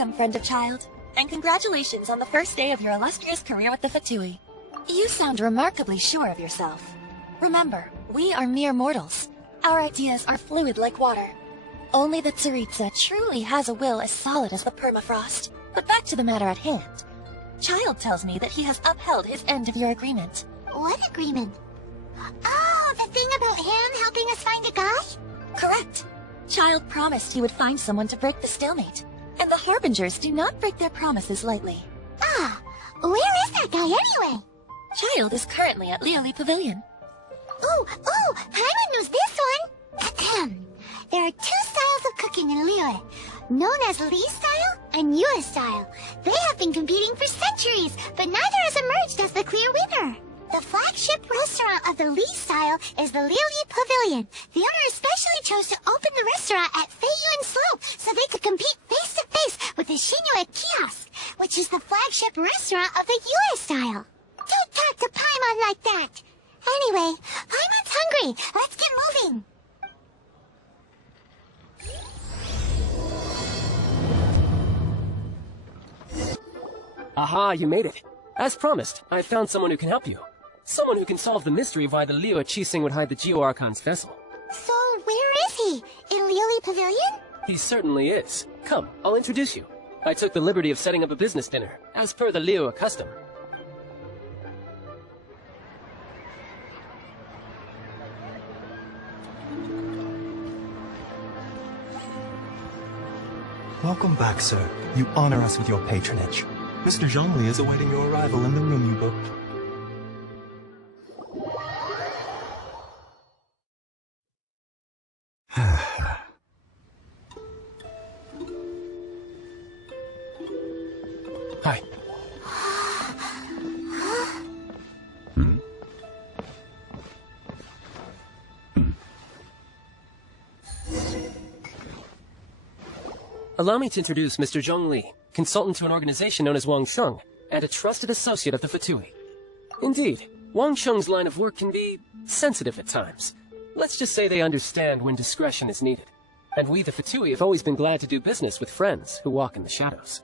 Welcome, friend of child, and congratulations on the first day of your illustrious career with the Fatui. You sound remarkably sure of yourself. Remember, we are mere mortals. Our ideas are fluid like water. Only the Tsaritsa truly has a will as solid as the permafrost. But back to the matter at hand. Child tells me that he has upheld his end of your agreement. What agreement? Oh, the thing about him helping us find a guy? Correct. Child promised he would find someone to break the stalemate. And the Harbingers do not break their promises lightly. Ah, where is that guy anyway? Child is currently at Liyue Pavilion. Oh, Paimon knows this one! There are two styles of cooking in Liyue, known as Li style and Yue style. They have been competing for centuries, but neither has emerged as the clear winner. The flagship restaurant of the Li style is the Liyue Pavilion. The owner especially chose to open the restaurant at Feiyuan Slope so they could compete face-to-face with the Xinyue Kiosk, which is the flagship restaurant of the Yue style. Don't talk to Paimon like that! Anyway, Paimon's hungry. Let's get moving. Aha, you made it. As promised, I found someone who can help you. Someone who can solve the mystery of why the liyue Qixing would hide the Geo-Archon's vessel. So, where is he? In Liyue Pavilion? He certainly is. Come, I'll introduce you. I took the liberty of setting up a business dinner, as per the liyue custom. Welcome back, sir. You honor us with your patronage. Mr. Zhongli is awaiting your arrival in the room you booked. Hi. Allow me to introduce Mr. Zhongli, consultant to an organization known as Wang Sheng, and a trusted associate of the Fatui. Indeed, Wang Sheng's line of work can be sensitive at times. Let's just say they understand when discretion is needed. And we, the Fatui, have always been glad to do business with friends who walk in the shadows.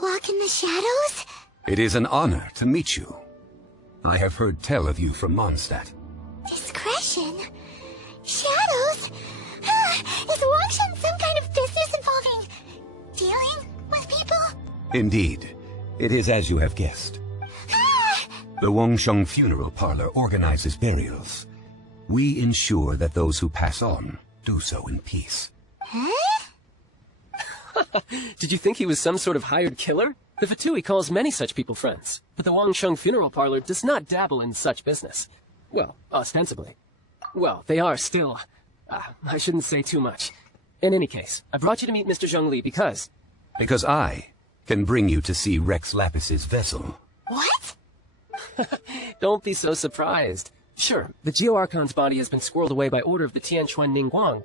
Walk in the shadows? It is an honor to meet you. I have heard tell of you from Mondstadt. Discretion? Shadows? Is Wang Sheng some kind of business involving dealing with people? Indeed. It is as you have guessed. The Wang Sheng Funeral Parlor organizes burials. We ensure that those who pass on do so in peace. Huh? Did you think he was some sort of hired killer? The Fatui calls many such people friends, but the Wang Sheng Funeral Parlor does not dabble in such business. Well, ostensibly. Well, they are still... I shouldn't say too much. In any case, I brought you to meet Mr. Zhongli because... Because I can bring you to see Rex Lapis's vessel. What? Don't be so surprised. Sure, the Geo-Archon's body has been squirreled away by order of the Tianquan Ningguang.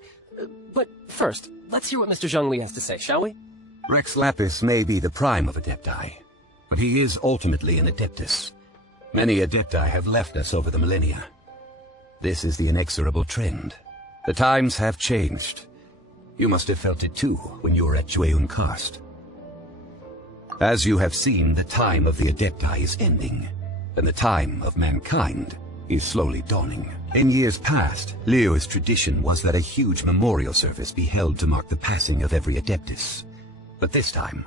But first, let's hear what Mr. Zhongli has to say, shall we? Rex Lapis may be the prime of Adepti, but he is ultimately an Adeptus. Many Adepti have left us over the millennia. This is the inexorable trend. The times have changed. You must have felt it too when you were at Jueyun Karst. As you have seen, the time of the Adepti is ending, and the time of mankind is slowly dawning. In years past, Liyue's tradition was that a huge memorial service be held to mark the passing of every Adeptus. But this time,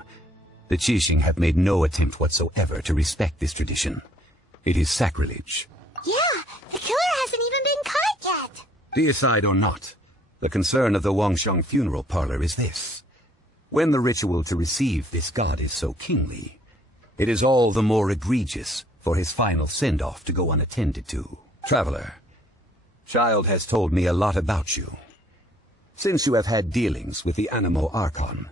the Qixing have made no attempt whatsoever to respect this tradition. It is sacrilege. Yeah, the killer hasn't even been caught yet. Deicide or not, the concern of the Wang Sheng Funeral Parlor is this. When the ritual to receive this god is so kingly, it is all the more egregious for his final send-off to go unattended to. Traveler, Child has told me a lot about you. Since you have had dealings with the Animo Archon,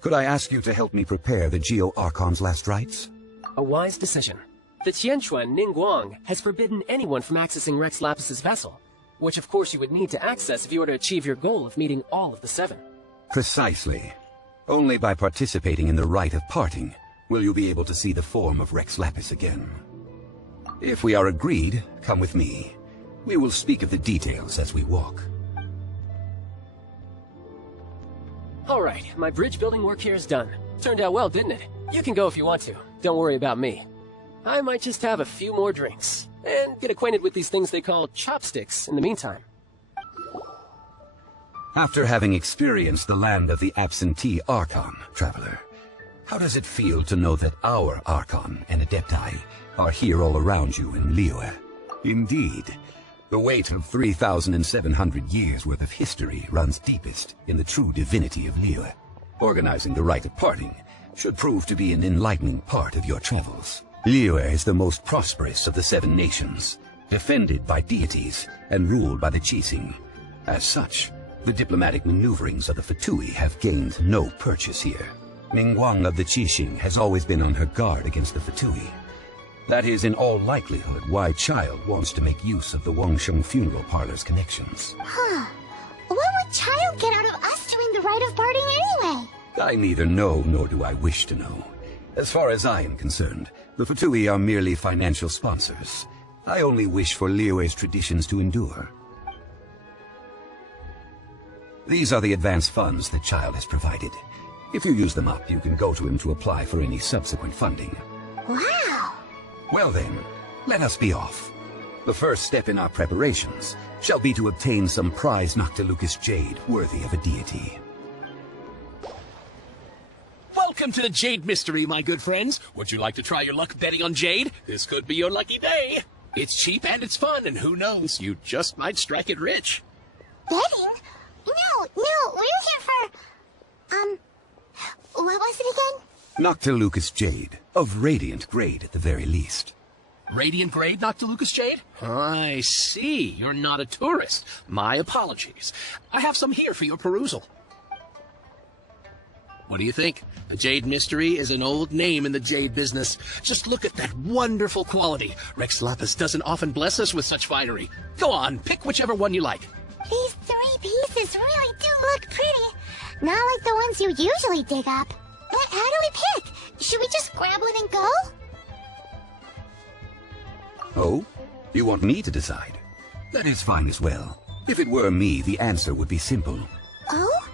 could I ask you to help me prepare the Geo-Archon's last rites? A wise decision. The Tianquan Ningguang has forbidden anyone from accessing Rex Lapis's vessel, which of course you would need to access if you were to achieve your goal of meeting all of the 7. Precisely. Only by participating in the rite of parting will you be able to see the form of Rex Lapis again. If we are agreed, come with me. We will speak of the details as we walk. Alright, my bridge building work here is done. Turned out well, didn't it? You can go if you want to. Don't worry about me. I might just have a few more drinks, and get acquainted with these things they call chopsticks in the meantime. After having experienced the land of the absentee Archon, traveler, how does it feel to know that our Archon and Adepti are here all around you in Liyue? Indeed, the weight of 3,700 years' worth of history runs deepest in the true divinity of Liyue. Organizing the rite of parting should prove to be an enlightening part of your travels. Liyue is the most prosperous of the 7 nations, defended by deities and ruled by the Qixing. As such, the diplomatic maneuverings of the Fatui have gained no purchase here. Ningguang of the Qixing has always been on her guard against the Fatui. That is in all likelihood why Child wants to make use of the Wangsheng funeral parlor's connections. Huh. What would Child get out of us doing the rite of parting anyway? I neither know nor do I wish to know. As far as I am concerned, the Fatui are merely financial sponsors. I only wish for Liyue's traditions to endure. These are the advance funds that Child has provided. If you use them up, you can go to him to apply for any subsequent funding. Wow. Well then, let us be off. The first step in our preparations shall be to obtain some prized Noctilucous jade worthy of a deity. Welcome to the Jade Mystery, my good friends. Would you like to try your luck betting on Jade? This could be your lucky day. It's cheap and it's fun, and who knows, you just might strike it rich. Betting? No, we're here for... what was it again? Noctilucous jade, of radiant grade at the very least. Radiant grade, Noctilucous jade? I see, you're not a tourist. My apologies. I have some here for your perusal. What do you think? The Jade Mystery is an old name in the jade business. Just look at that wonderful quality. Rex Lapis doesn't often bless us with such finery. Go on, pick whichever one you like. These 3 pieces really do look pretty. Not like the ones you usually dig up. But how do we pick? Should we just grab one and go? Oh? You want me to decide? That is fine as well. If it were me, the answer would be simple. Oh?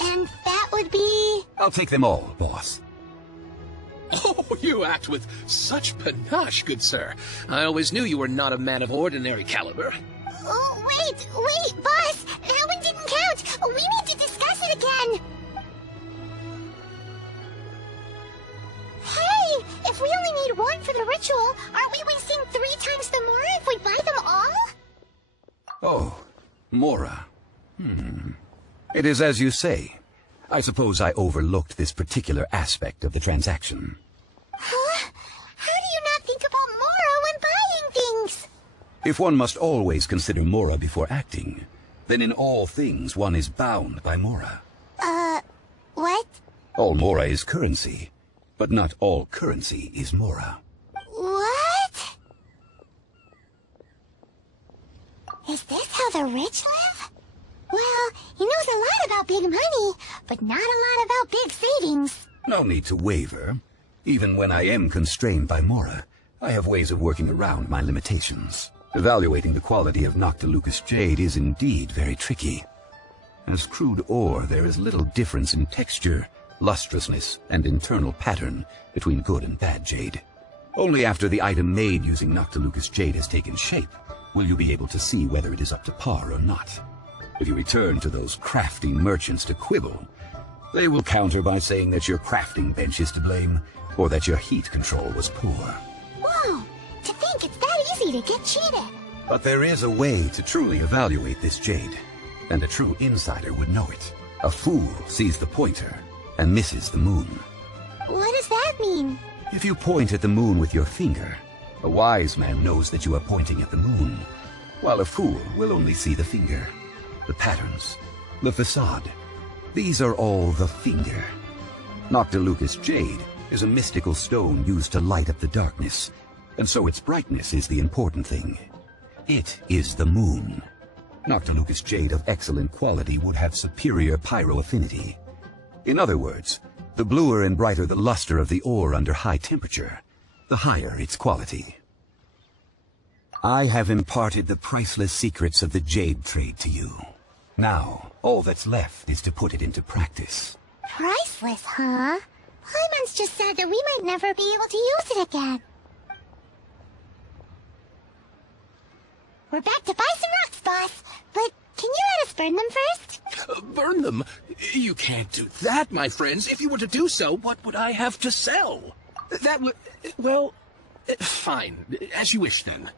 And that would be... I'll take them all, boss. Oh, you act with such panache, good sir. I always knew you were not a man of ordinary caliber. Oh, wait, boss! That one didn't count! We need to discuss it again! Hey! If we only need 1 for the ritual, aren't we wasting 3 times the Mora if we buy them all? Oh, Mora. It is as you say. I suppose I overlooked this particular aspect of the transaction. Huh? How do you not think about Mora when buying things? If one must always consider Mora before acting, then in all things one is bound by Mora. What? All Mora is currency, but not all currency is Mora. What? Is this how the rich live? Well, he knows a lot about big money, but not a lot about big savings. No need to waver. Even when I am constrained by Mora, I have ways of working around my limitations. Evaluating the quality of Noctilucous jade is indeed very tricky. As crude ore, there is little difference in texture, lustrousness, and internal pattern between good and bad jade. Only after the item made using Noctilucous jade has taken shape will you be able to see whether it is up to par or not. If you return to those crafty merchants to quibble, they will counter by saying that your crafting bench is to blame, or that your heat control was poor. Whoa! To think it's that easy to get cheated! But there is a way to truly evaluate this jade, and a true insider would know it. A fool sees the pointer and misses the moon. What does that mean? If you point at the moon with your finger, a wise man knows that you are pointing at the moon, while a fool will only see the finger. The patterns, the facade, these are all the finger. Noctilucous jade is a mystical stone used to light up the darkness, and so its brightness is the important thing. It is the moon. Noctilucous jade of excellent quality would have superior pyro affinity. In other words, the bluer and brighter the luster of the ore under high temperature, the higher its quality. I have imparted the priceless secrets of the jade trade to you. Now, all that's left is to put it into practice. Priceless, huh? Paimon's just sad that we might never be able to use it again. We're back to buy some rocks, boss. But can you let us burn them first? Burn them? You can't do that, my friends. If you were to do so, what would I have to sell? That would... well, fine. As you wish, then.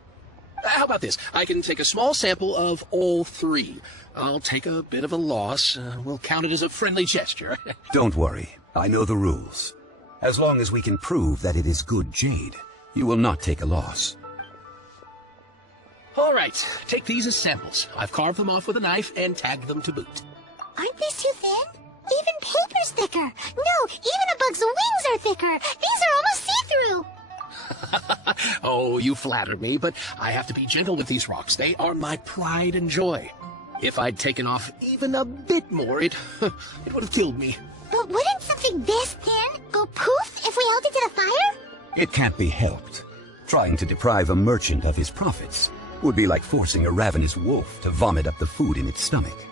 How about this? I can take a small sample of all three. I'll take a bit of a loss. We'll count it as a friendly gesture. Don't worry. I know the rules. As long as we can prove that it is good jade, you will not take a loss. All right. Take these as samples. I've carved them off with a knife and tagged them to boot. Aren't these too thin? Even paper's thicker. No, even a bug's wings are thicker. These are almost see-through. Oh, you flatter me, but I have to be gentle with these rocks. They are my pride and joy. If I'd taken off even a bit more, it would have killed me. But wouldn't something this thin go poof if we held it to the fire? It can't be helped. Trying to deprive a merchant of his profits would be like forcing a ravenous wolf to vomit up the food in its stomach.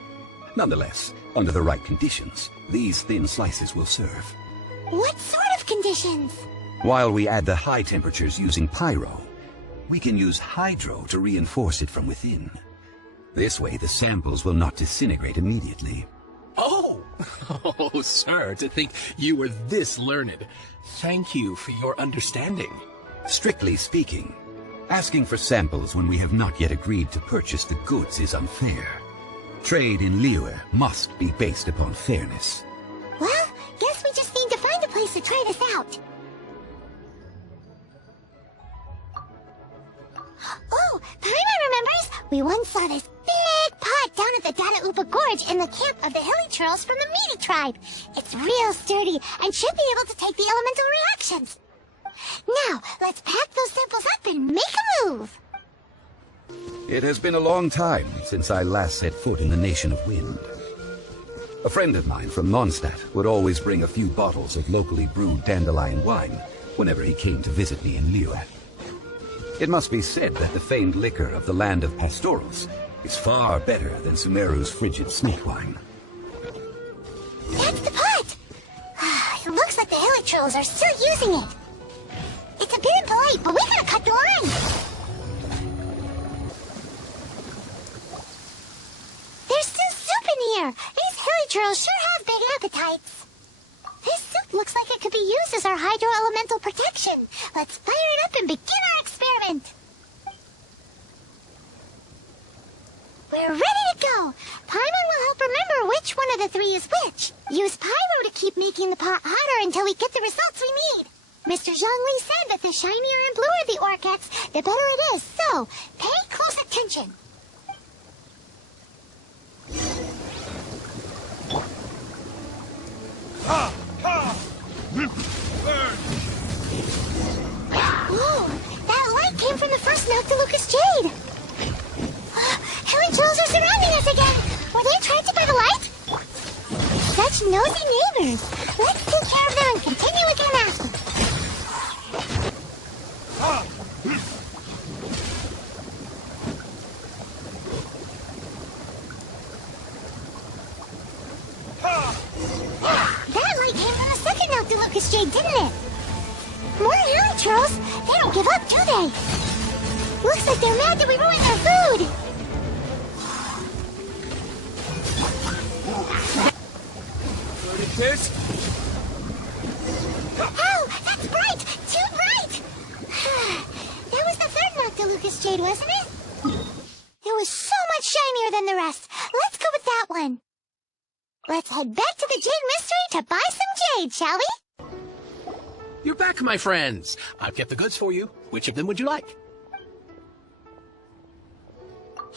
Nonetheless, under the right conditions, these thin slices will serve. What sort of conditions? While we add the high temperatures using pyro, we can use hydro to reinforce it from within. This way, the samples will not disintegrate immediately. Oh! Oh, sir, to think you were this learned. Thank you for your understanding. Strictly speaking, asking for samples when we have not yet agreed to purchase the goods is unfair. Trade in liyue must be based upon fairness. Well, guess we just need to find a place to try this out. Oh, Paimon remembers! We once saw this big pot down at the Dada Upa Gorge in the camp of the hilly churls from the Meaty tribe. It's real sturdy and should be able to take the elemental reactions. Now, let's pack those samples up and make a move! It has been a long time since I last set foot in the Nation of Wind. A friend of mine from Mondstadt would always bring a few bottles of locally brewed dandelion wine whenever he came to visit me in Liyue. It must be said that the famed liquor of the land of pastorals is far better than Sumeru's frigid snake wine. That's the pot! It looks like the hilly trolls are still using it. It's a bit impolite, but we gotta cut the line! There's still soup in here! These hilly trolls sure have big appetites. This soup looks like it could be used as our hydro-elemental protection. Let's fire it up and begin our experiment. We're ready to go. Paimon will help remember which one of the three is which. Use pyro to keep making the pot hotter until we get the results we need. Mr. Zhongli said that the shinier and bluer the ore gets, the better it is. So, pay close attention. Ooh, that light came from the first Noctilucous Jade. Hilly trolls are surrounding us again. Were they attracted by the light? Such nosy neighbors. Let's take care of them and continue again after. That light came from the second Noctilucous Jade, didn't it? More hilly trolls. They don't give up, do they? Looks like they're mad that we ruined their food. Oh, that's bright! Too bright! That was the third Noctilucous Jade, wasn't it? It was so much shinier than the rest. Let's go with that one. Let's head back to the Jade Mystery to buy some jade, shall we? You're back, my friends. I've kept the goods for you. Which of them would you like?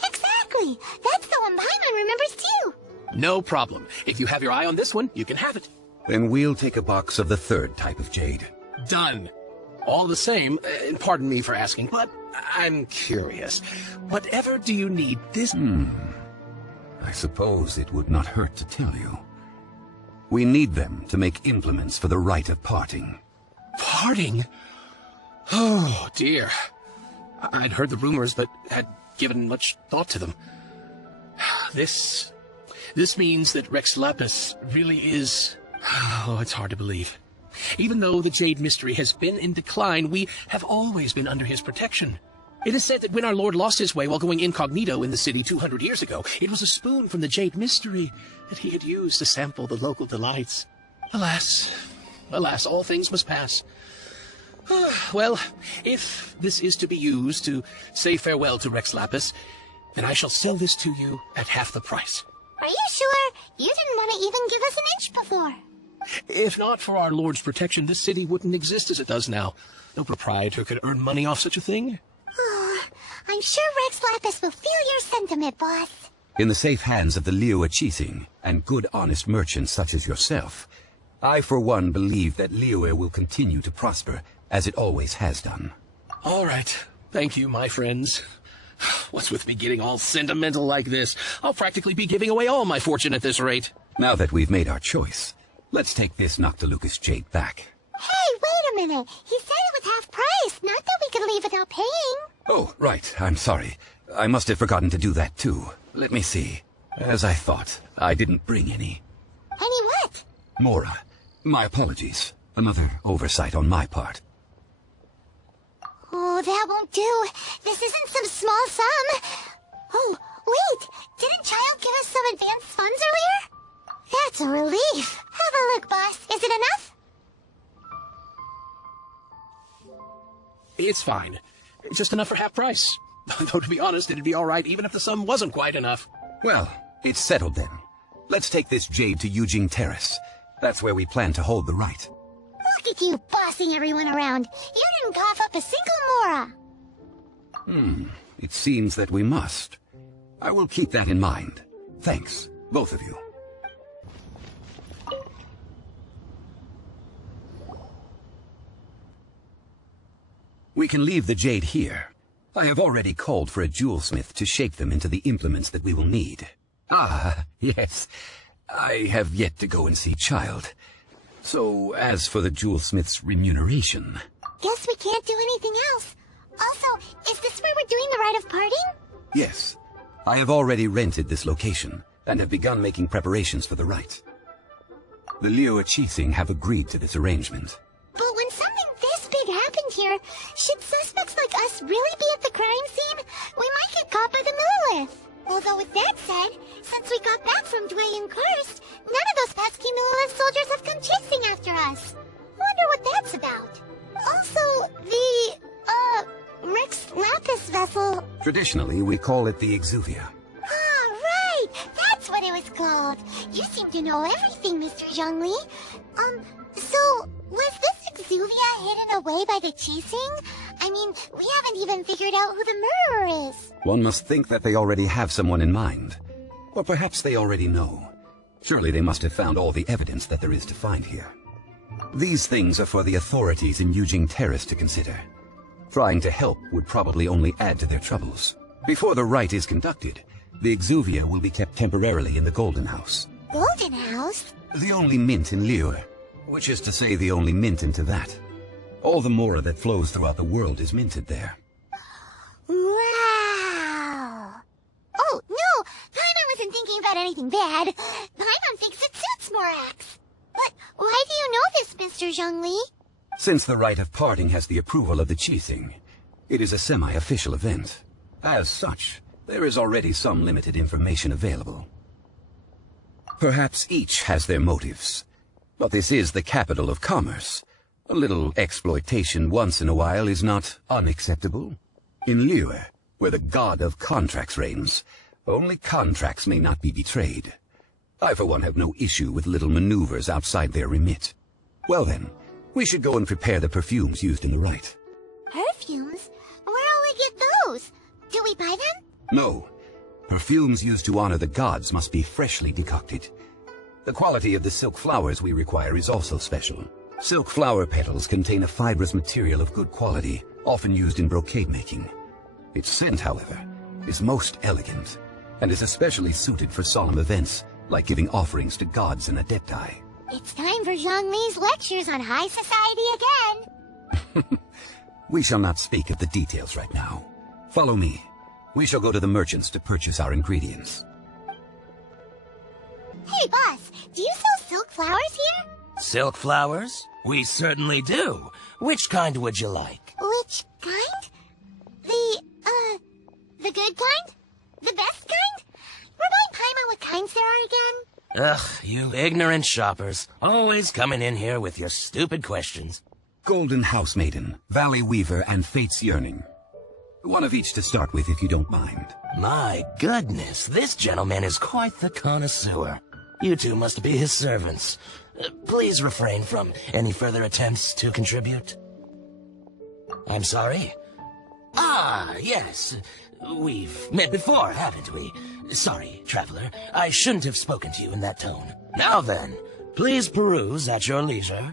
Exactly! That's the one Paimon remembers too! No problem. If you have your eye on this one, you can have it. Then we'll take a box of the third type of jade. Done. All the same, pardon me for asking, but I'm curious. Whatever do you need this... I suppose it would not hurt to tell you. We need them to make implements for the rite of parting. Parting? Oh, dear. I'd heard the rumors, but had given much thought to them. This This means that Rex Lapis really is... Oh, it's hard to believe. Even though the Jade Mystery has been in decline, we have always been under his protection. It is said that when our Lord lost his way while going incognito in the city 200 years ago, it was a spoon from the Jade Mystery that he had used to sample the local delights. Alas, all things must pass. Well, if this is to be used to say farewell to Rex Lapis, then I shall sell this to you at half the price. Are you sure? You didn't want to even give us an inch before. If not for our Lord's protection, this city wouldn't exist as it does now. No proprietor could earn money off such a thing. Oh, I'm sure Rex Lapis will feel your sentiment, boss. In the safe hands of the liyue and good honest merchants such as yourself, I for one believe that Liyue will continue to prosper as it always has done. All right. Thank you, my friends. What's with me getting all sentimental like this? I'll practically be giving away all my fortune at this rate. Now that we've made our choice, let's take this Noctilucous jade back. Hey, wait a minute. He said it was half price, not that we could leave without paying. Oh, right. I'm sorry. I must have forgotten to do that, too. Let me see. As I thought, I didn't bring any. Any what? Mora. My apologies. Another oversight on my part. Oh, that won't do. This isn't some small sum. Oh, wait. Didn't Child give us some advance funds earlier? That's a relief. Have a look, boss. Is it enough? It's fine. Just enough for half price. Though, to be honest, it'd be all right even if the sum wasn't quite enough. Well, it's settled then. Let's take this jade to Yujing Terrace. That's where we plan to hold the rite. Look at you bossing everyone around. You didn't cough up a single Mora. It seems that we must. I will keep that in mind. Thanks, both of you. We can leave the jade here. I have already called for a jewelsmith to shape them into the implements that we will need. Ah, yes. I have yet to go and see Child. So, as for the jewelsmith's remuneration... Guess we can't do anything else. Also, is this where we're doing the rite of parting? Yes. I have already rented this location, and have begun making preparations for the rite. The liyue have agreed to this arrangement. But when something this big happened here, should suspects like us really be at the crime scene? We might get caught by the Millilith. Although with that said, since we got back from Dwayne Karst, none of those pesky Millilith soldiers have come chasing after us. Wonder what that's about. Also, the, Rex Lapis vessel... Traditionally, we call it the Exuvia. Ah, right! That's what it was called. You seem to know everything, Mr. Zhongli. So, was this Exuvia hidden away by the Qixing? I mean, we haven't even figured out who the murderer is. One must think that they already have someone in mind. Or perhaps they already know. Surely they must have found all the evidence that there is to find here. These things are for the authorities in Yujing Terrace to consider. Trying to help would probably only add to their troubles. Before the rite is conducted, the Exuvia will be kept temporarily in the Golden House. Golden House? The only mint in Liyue, which is to say the only mint into that. All the Mora that flows throughout the world is minted there. Wow! Oh, no! Paimon wasn't thinking about anything bad. Paimon thinks it suits Morax. But why do you know this, Mr. Zhongli? Since the rite of parting has the approval of the Qixing, it is a semi-official event. As such, there is already some limited information available. Perhaps each has their motives, but this is the capital of commerce. A little exploitation once in a while is not unacceptable. In Liyue, where the god of contracts reigns, only contracts may not be betrayed. I for one have no issue with little maneuvers outside their remit. Well then, we should go and prepare the perfumes used in the rite. Perfumes? Where'll we get those? Do we buy them? No. Perfumes used to honor the gods must be freshly decocted. The quality of the silk flowers we require is also special. Silk flower petals contain a fibrous material of good quality, often used in brocade making. Its scent, however, is most elegant, and is especially suited for solemn events, like giving offerings to gods and adepti. It's time for Zhongli's lectures on high society again. We shall not speak of the details right now. Follow me. We shall go to the merchants to purchase our ingredients. Hey, boss, do you sell silk flowers here? Silk flowers? We certainly do. Which kind would you like? Which kind? The good kind? The best kind? Remind Paimon what kinds there are again? Ugh, you ignorant shoppers. Always coming in here with your stupid questions. Golden Housemaiden, Valley Weaver, and Fate's Yearning. One of each to start with, if you don't mind. My goodness, this gentleman is quite the connoisseur. You two must be his servants. Please refrain from any further attempts to contribute. I'm sorry? Ah, yes. We've met before, haven't we? Sorry, traveler. I shouldn't have spoken to you in that tone. Now then, please peruse at your leisure.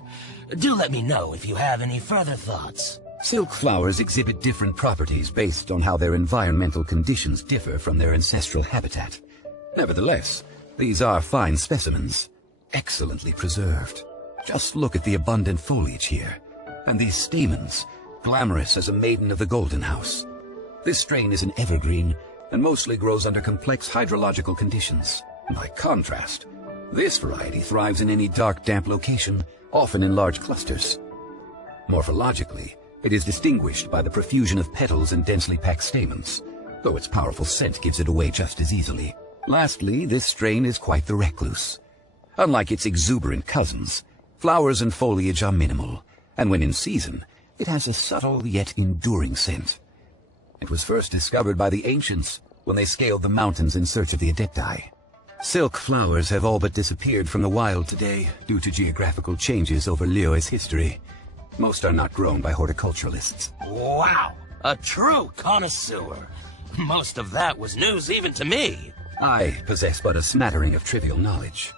Do let me know if you have any further thoughts. Silk flowers exhibit different properties based on how their environmental conditions differ from their ancestral habitat. Nevertheless, these are fine specimens, excellently preserved. Just look at the abundant foliage here, and these stamens, glamorous as a maiden of the Golden House. This strain is an evergreen, and mostly grows under complex hydrological conditions. By contrast, this variety thrives in any dark, damp location, often in large clusters. Morphologically, it is distinguished by the profusion of petals and densely packed stamens, though its powerful scent gives it away just as easily. Lastly, this strain is quite the recluse. Unlike its exuberant cousins, flowers and foliage are minimal, and when in season, it has a subtle yet enduring scent. It was first discovered by the ancients when they scaled the mountains in search of the Adepti. Silk flowers have all but disappeared from the wild today due to geographical changes over liyue's history. Most are not grown by horticulturalists. Wow! A true connoisseur. Most of that was news even to me. I possess but a smattering of trivial knowledge.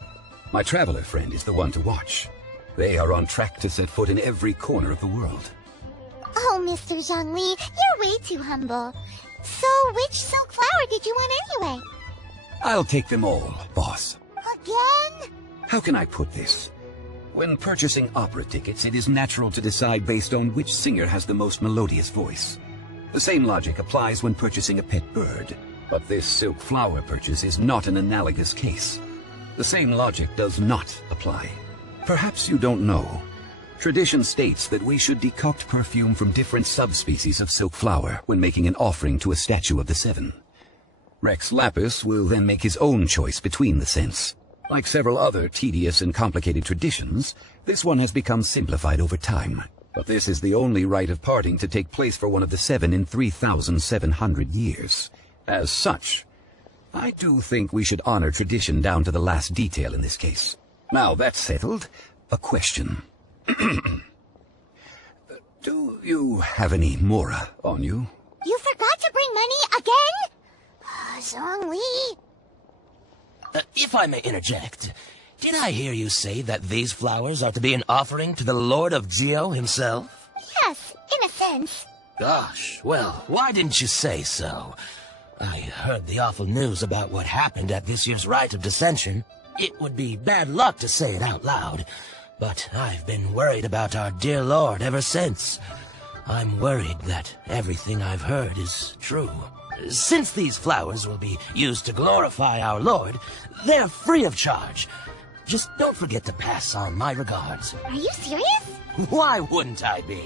My traveler friend is the one to watch. They are on track to set foot in every corner of the world. Oh, Mr. Zhongli, you're way too humble. So, which silk flower did you want anyway? I'll take them all, boss. Again? How can I put this? When purchasing opera tickets, it is natural to decide based on which singer has the most melodious voice. The same logic applies when purchasing a pet bird, but this silk flower purchase is not an analogous case. The same logic does not apply. Perhaps you don't know. Tradition states that we should decoct perfume from different subspecies of silk flower when making an offering to a statue of the Seven. Rex Lapis will then make his own choice between the scents. Like several other tedious and complicated traditions, this one has become simplified over time. But this is the only rite of parting to take place for one of the Seven in 3,700 years. As such, I do think we should honor tradition down to the last detail in this case. Now that's settled, a question. Do you have any mora on you? You forgot to bring money again? Zhongli. If I may interject, did I hear you say that these flowers are to be an offering to the Lord of Geo himself? Yes, in a sense. Gosh, well, why didn't you say so? I heard the awful news about what happened at this year's Rite of Dissension. It would be bad luck to say it out loud, but I've been worried about our dear Lord ever since. I'm worried that everything I've heard is true. Since these flowers will be used to glorify our Lord, they're free of charge. Just don't forget to pass on my regards. Are you serious? Why wouldn't I be?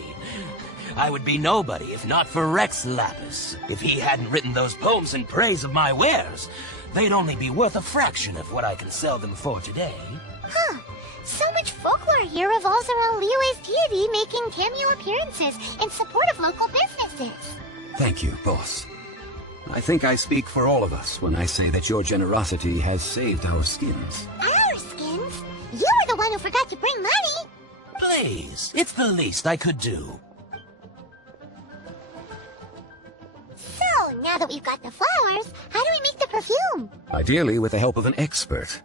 I would be nobody if not for Rex Lapis. If he hadn't written those poems in praise of my wares, they'd only be worth a fraction of what I can sell them for today. Huh. So much folklore here revolves around liyue's deity making cameo appearances in support of local businesses. Thank you, boss. I think I speak for all of us when I say that your generosity has saved our skins. Our skins? You were the one who forgot to bring money. Please, it's the least I could do. So, now that we've got the flowers, how do we make the perfume? Ideally with the help of an expert.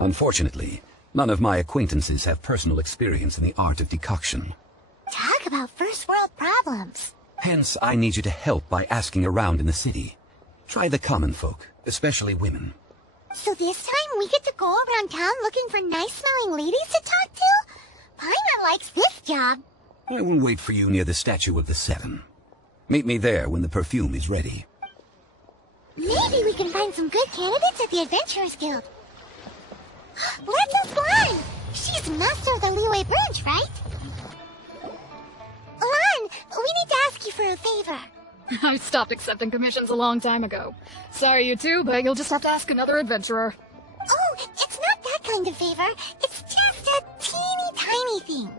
Unfortunately, none of my acquaintances have personal experience in the art of decoction. Talk about first world problems. Hence, I need you to help by asking around in the city. Try the common folk, especially women. So this time we get to go around town looking for nice-smelling ladies to talk to? Paimon likes this job. I will wait for you near the statue of the Seven. Meet me there when the perfume is ready. Maybe we can find some good candidates at the Adventurers Guild. Let's ask Lan! She's master of the Liyue branch, right? Lan, we need to ask you for a favor. I stopped accepting commissions a long time ago. Sorry, you two, but you'll just have to ask another adventurer. Oh, it's not that kind of favor. It's just a teeny tiny thing.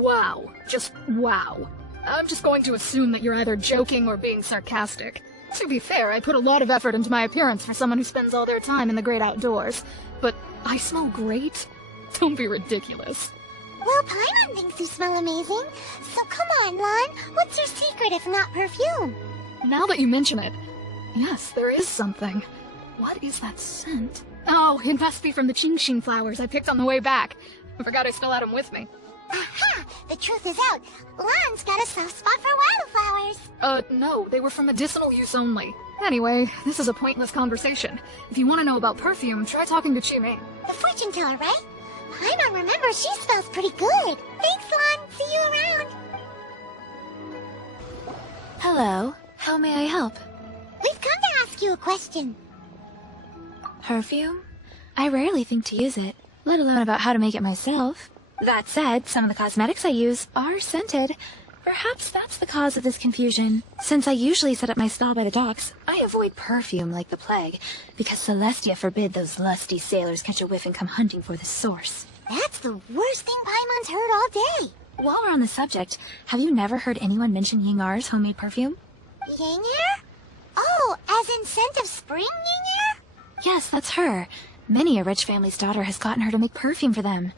Wow. Just wow. I'm just going to assume that you're either joking or being sarcastic. To be fair, I put a lot of effort into my appearance for someone who spends all their time in the great outdoors. But I smell great? Don't be ridiculous. Well, Paimon thinks you smell amazing. So come on, Lan. What's your secret if not perfume? Now that you mention it, yes, there is something. What is that scent? Oh, it must be from the Qingxin flowers I picked on the way back. I forgot I still had them with me. Aha! The truth is out. Lan's got a soft spot for wildflowers. No, they were for medicinal use only. Anyway, this is a pointless conversation. If you want to know about perfume, try talking to Qimei. The fortune teller, right? Paimon remembers she smells pretty good. Thanks, Lan. See you around. Hello. How may I help? We've come to ask you a question. Perfume? I rarely think to use it, let alone about how to make it myself. That said, some of the cosmetics I use are scented. Perhaps that's the cause of this confusion. Since I usually set up my stall by the docks, I avoid perfume like the plague, because Celestia forbid those lusty sailors catch a whiff and come hunting for the source. That's the worst thing Paimon's heard all day. While we're on the subject, have you never heard anyone mention Yingar's homemade perfume? Yingar? Oh, as in scent of spring, Yingar? Yes, that's her. Many a rich family's daughter has gotten her to make perfume for them.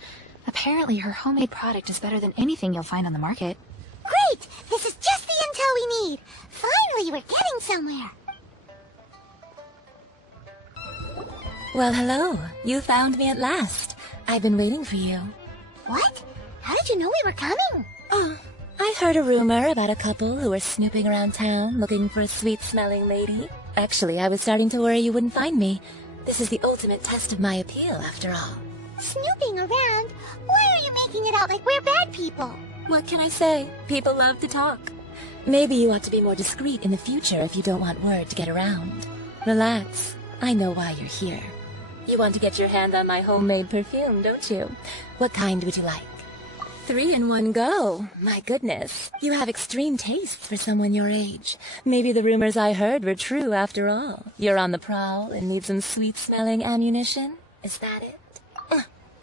Apparently, her homemade product is better than anything you'll find on the market. Great! This is just the intel we need. Finally, we're getting somewhere. Well, hello. You found me at last. I've been waiting for you. What? How did you know we were coming? Oh, I heard a rumor about a couple who were snooping around town looking for a sweet-smelling lady. Actually, I was starting to worry you wouldn't find me. This is the ultimate test of my appeal, after all. Snooping around? Why are you making it out like we're bad people? What can I say? People love to talk. Maybe you ought to be more discreet in the future if you don't want word to get around. Relax. I know why you're here. You want to get your hand on my homemade perfume, don't you? What kind would you like? 3 in one go. My goodness. You have extreme tastes for someone your age. Maybe the rumors I heard were true after all. You're on the prowl and need some sweet-smelling ammunition? Is that it?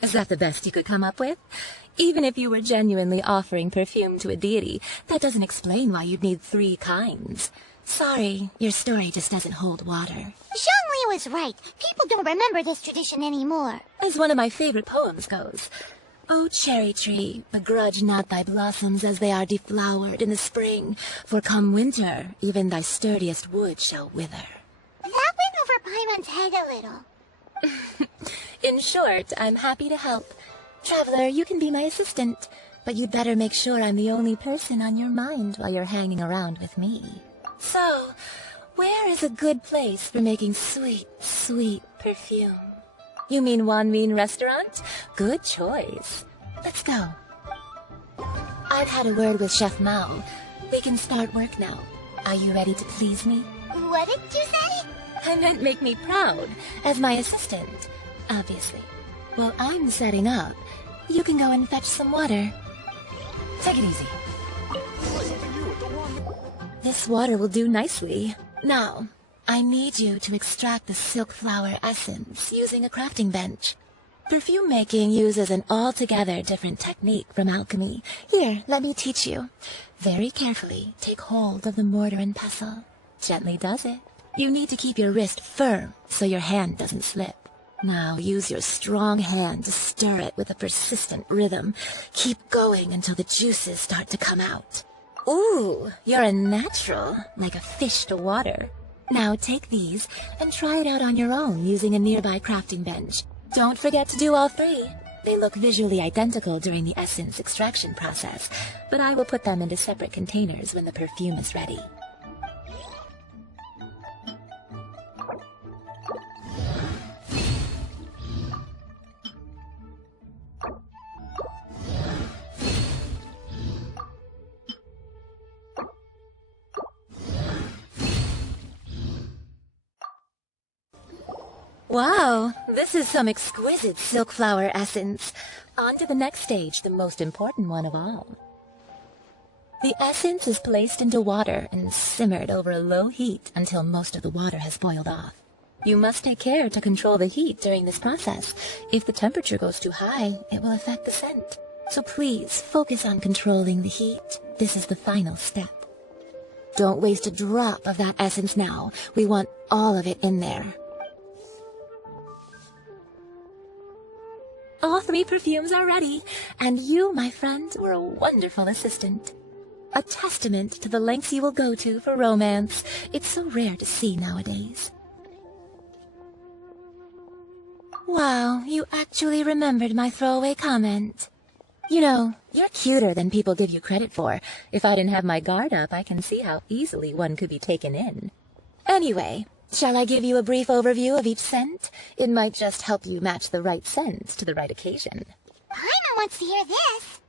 Is that the best you could come up with? Even if you were genuinely offering perfume to a deity, that doesn't explain why you'd need 3 kinds. Sorry, your story just doesn't hold water. Zhongli was right. People don't remember this tradition anymore. As one of my favorite poems goes, "O cherry tree, begrudge not thy blossoms as they are deflowered in the spring, for come winter, even thy sturdiest wood shall wither." That went over Paimon's head a little. In short, I'm happy to help. Traveler, you can be my assistant, but you'd better make sure I'm the only person on your mind while you're hanging around with me. So, where is a good place for making sweet, sweet perfume? You mean Wanmin Restaurant? Good choice. Let's go. I've had a word with Chef Mao. We can start work now. Are you ready to please me? What did you say? I meant make me proud, as my assistant, obviously. While I'm setting up, you can go and fetch some water. Take it easy. This water will do nicely. Now, I need you to extract the silk flower essence using a crafting bench. Perfume making uses an altogether different technique from alchemy. Here, let me teach you. Very carefully, take hold of the mortar and pestle. Gently does it. You need to keep your wrist firm so your hand doesn't slip. Now use your strong hand to stir it with a persistent rhythm. Keep going until the juices start to come out. Ooh, you're a natural, like a fish to water. Now take these and try it out on your own using a nearby crafting bench. Don't forget to do all 3. They look visually identical during the essence extraction process, but I will put them into separate containers when the perfume is ready. Wow, this is some exquisite silk flower essence. On to the next stage, the most important one of all. The essence is placed into water and simmered over a low heat until most of the water has boiled off. You must take care to control the heat during this process. If the temperature goes too high, it will affect the scent. So please, focus on controlling the heat. This is the final step. Don't waste a drop of that essence now. We want all of it in there. All 3 perfumes are ready, and you, my friend, were a wonderful assistant. A testament to the lengths you will go to for romance. It's so rare to see nowadays. Wow, you actually remembered my throwaway comment. You know, you're cuter than people give you credit for. If I didn't have my guard up, I can see how easily one could be taken in. Anyway, shall I give you a brief overview of each scent? It might just help you match the right scents to the right occasion. Paimon wants to hear this.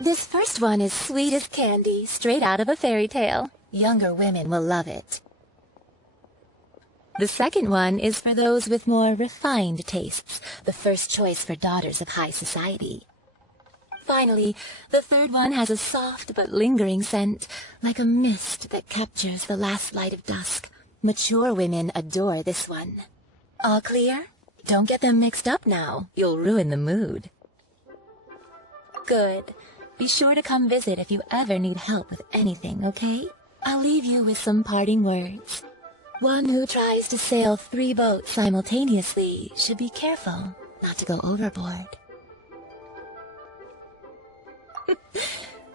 This first one is sweet as candy, straight out of a fairy tale. Younger women will love it. The second one is for those with more refined tastes, the first choice for daughters of high society. Finally, the third one has a soft but lingering scent, like a mist that captures the last light of dusk. Mature women adore this one. All clear? Don't get them mixed up now. You'll ruin the mood. Good. Be sure to come visit if you ever need help with anything, okay? I'll leave you with some parting words. One who tries to sail 3 boats simultaneously should be careful not to go overboard.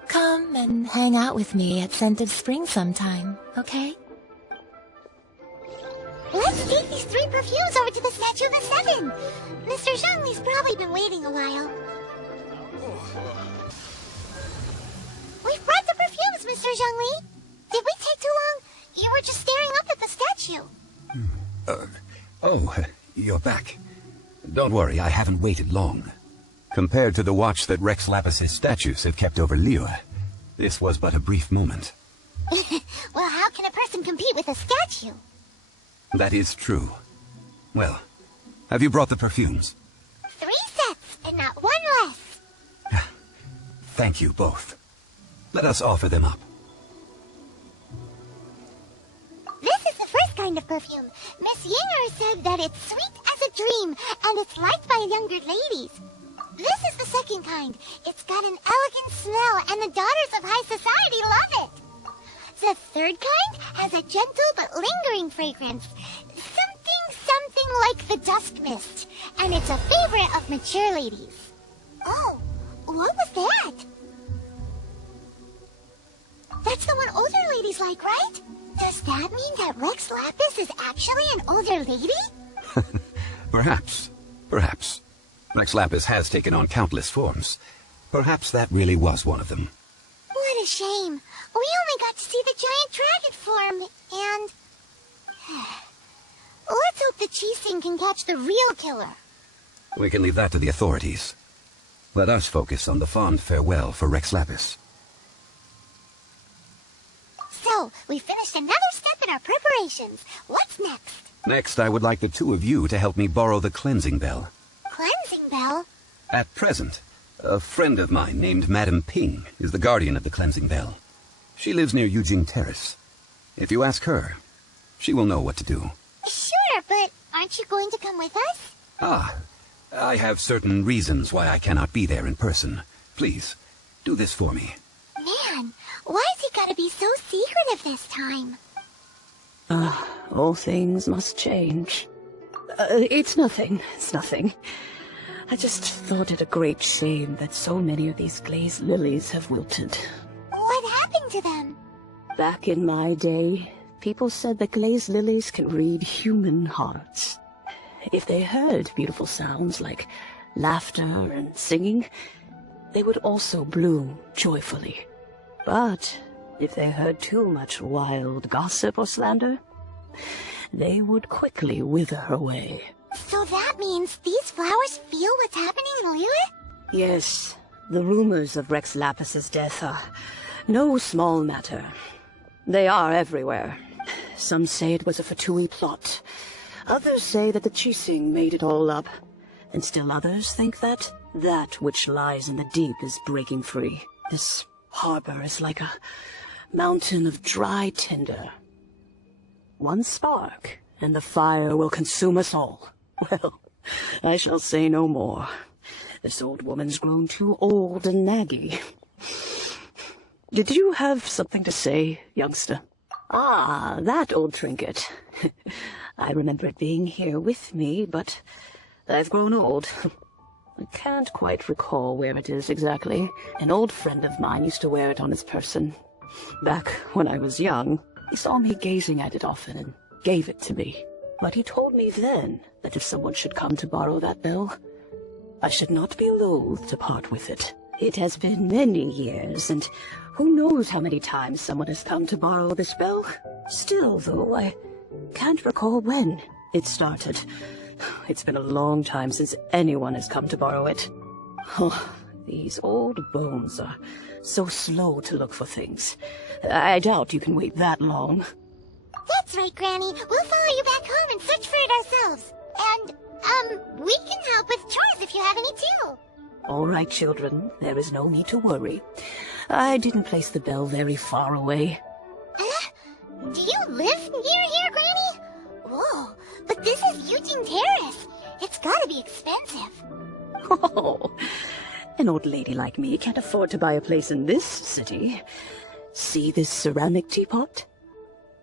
Come and hang out with me at Scent of Spring sometime, okay? Let's take these 3 perfumes over to the Statue of the Seven. Mr. Zhongli's probably been waiting a while. We've brought the perfumes, Mr. Zhongli. Did we take too long? You were just staring up at the statue. You're back. Don't worry, I haven't waited long. Compared to the watch that Rex Lapis's statues have kept over Liyue, this was but a brief moment. Well, how can a person compete with a statue? That is true. Well, have you brought the perfumes? 3 sets, and not 1 less. Thank you both. Let us offer them up. This is the first kind of perfume. Miss Yinger said that it's sweet as a dream, and it's liked by younger ladies. This is the second kind. It's got an elegant smell, and the daughters of high society love it. The third kind has a gentle but lingering fragrance. Something like the dusk mist, and it's a favorite of mature ladies. Oh, what was that? That's the one older ladies like, right? Does that mean that Rex Lapis is actually an older lady? Perhaps. Rex Lapis has taken on countless forms. Perhaps that really was one of them. What a shame. We only got to see the giant dragon form, and... Let's hope the Chi-Sing can catch the real killer. We can leave that to the authorities. Let us focus on the fond farewell for Rex Lapis. So, we finished another step in our preparations. What's next? Next, I would like the 2 of you to help me borrow the cleansing bell. Cleansing bell? At present, a friend of mine named Madame Ping is the guardian of the cleansing bell. She lives near Yujing Terrace. If you ask her, she will know what to do. Sure, but aren't you going to come with us? I have certain reasons why I cannot be there in person. Please, do this for me. Man, why's he gotta be so secretive this time? All things must change. It's nothing. I just thought it a great shame that so many of these glazed lilies have wilted. What happened to them? Back in my day, people said that glazed lilies can read human hearts. If they heard beautiful sounds like laughter and singing, they would also bloom joyfully. But if they heard too much wild gossip or slander, they would quickly wither away. So that means these flowers feel what's happening in Liyue? Yes, the rumors of Rex Lapis's death are no small matter. They are everywhere. Some say it was a Fatui plot. Others say that the Chising made it all up, and still others think that that which lies in the deep is breaking free. This harbor is like a mountain of dry tinder. One spark, and the fire will consume us all. Well, I shall say no more. This old woman's grown too old and naggy. Did you have something to say, youngster? Ah, that old trinket. I remember it being here with me, but I've grown old. I can't quite recall where it is exactly. An old friend of mine used to wear it on his person. Back when I was young, he saw me gazing at it often and gave it to me. But he told me then that if someone should come to borrow that bell, I should not be loath to part with it. It has been many years, and who knows how many times someone has come to borrow this bell. Still, though, I can't recall when it started. It's been a long time since anyone has come to borrow it. Oh, these old bones are so slow to look for things. I doubt you can wait that long. That's right, Granny. We'll follow you back home and search for it ourselves. And, we can help with chores if you have any too. All right, children. There is no need to worry. I didn't place the bell very far away. Do you live near here, Granny? Whoa, but this is Eugene Terrace. It's gotta be expensive. Oh, an old lady like me can't afford to buy a place in this city. See this ceramic teapot?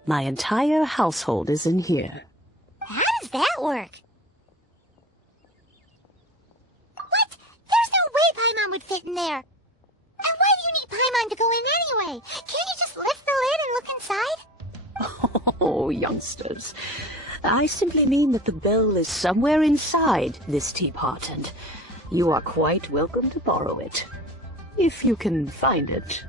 My entire household is in here. How does that work? What? There's no way Paimon would fit in there. And why do you need Paimon to go in anyway? Can't you just lift the lid and look inside? Oh, youngsters. I simply mean that the bell is somewhere inside this teapot, and you are quite welcome to borrow it. If you can find it.